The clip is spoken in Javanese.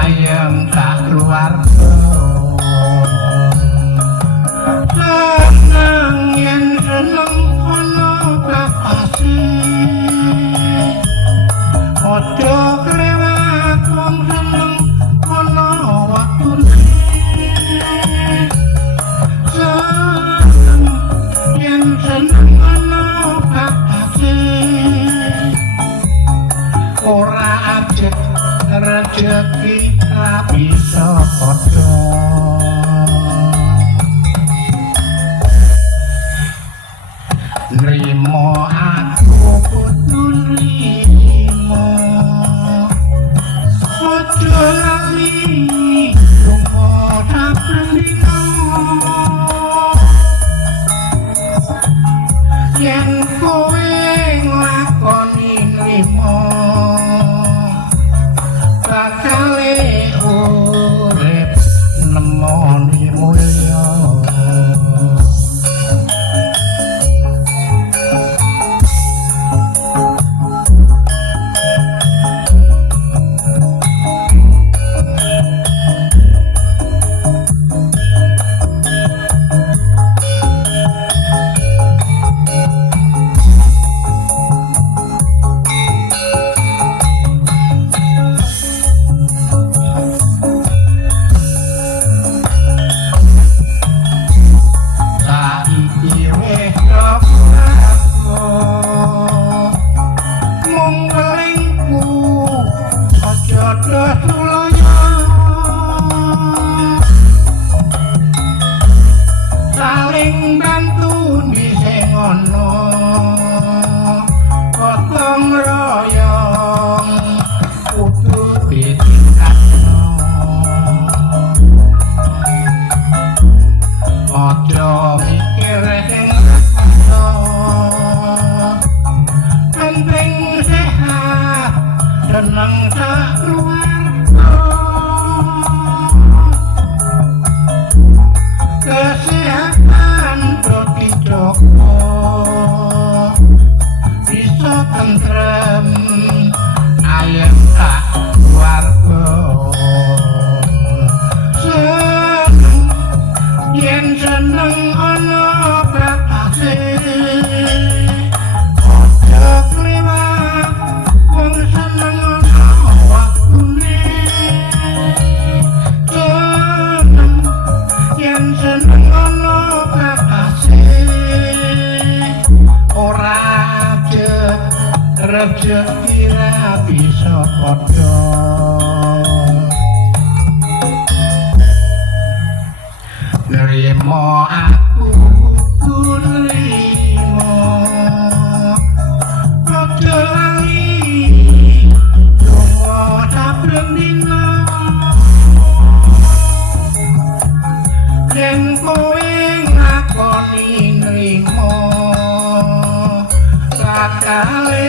ayam tak keluar senang yen seneng ono kapasi ojo kelewat wong seneng ono waktune seneng yen seneng ono kapasi ora ajek rezeki ra bisa padha nrimo aku kudu nrimo ojo lali lunga saben dina yen kowe nglakoni nrimo bakale urip nemoni mulya saling bantu dhisik ono gotong royong kudu ditingkatno ojo mikir sing ora penting sehat seneng sak keluarga kesehatan roti joko bisa tentrem ayam tak keluarga seneng yen seneng ono bakase ojo kliwat wong seneng ono waktune seneng yen seneng ono bakase ora ajek rezeki ra bisa padha nrimo aku kudu nrimo ojo lali lunga saben dina yen kowe ngakoni nrimo bakale